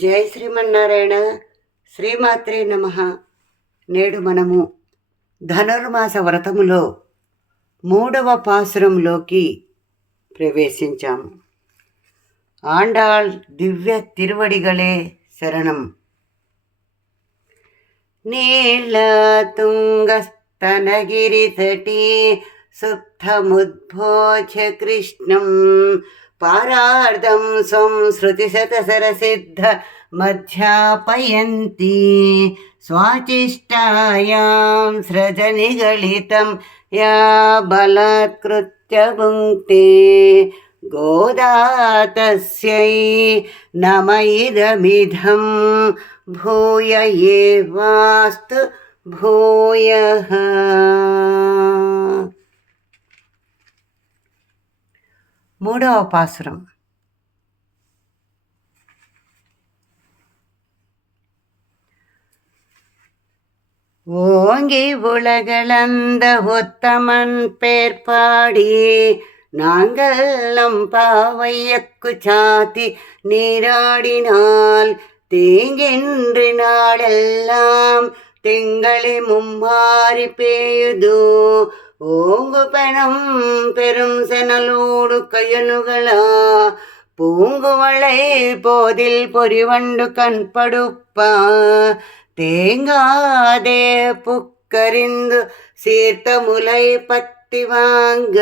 జై శ్రీమన్నారాయణ. శ్రీమాత్రే నమః. నేడు మనము ధనుర్మాస వ్రతములో 3వ పాసురంలోకి ప్రవేశించాము. ఆండాళ్ దివ్య తిరువడిగళే శరణం. నీల తుంగస్తనగిరితటీ సుప్తముద్భోజ్య కృష్ణం పారార్ధం సంశ్రుతిశతసరసిద్ధ మధ్యాపయంతి స్వాచిష్టాయాం సృజనిగళితం యా బలాత్కృత్య భుంక్తే గోదా తస్యై నమ ఇదమిదం భూయ ఏవాస్తు భూయః. మూడవ పాసురం. ஓங்கி உலகளந்த ஒத்தமன் பேர்பாடி நாங்கள் நம் பாவையக்கு சாத்தி நீராடினால் தீங்கின்றி நாடெல்லாம் திங்களி மும்மாறி பேயுது ஓங்கு பெணம் பெரும் செனலோடு கையனுகளா பூங்குவளை போதில் பொறிவண்டு கண்படுப்பா தேங்காதே புக்கறிந்து சீர்த்த முலை பத்தி வாங்க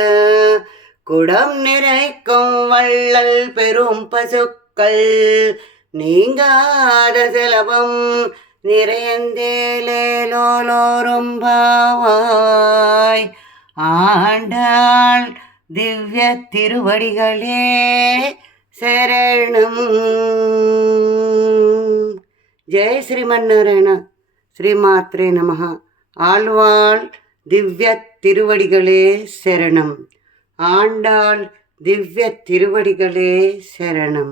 குடம் நிறைக்கும் வள்ளல் பெரும் பசுக்கள் நீங்காத செலவம் நிறையந்தேலோலோரும்பாவாய். ஆண்டாள் திவ்ய திருவடிகளே శరణం. జయ శ్రీమన్నారాయణ. శ్రీమాత్రే నమః. ఆళ్వాళ్ దివ్య తిరువడిగళే శరణం. ఆండాళ్ దివ్య తిరువడిగళే శరణం.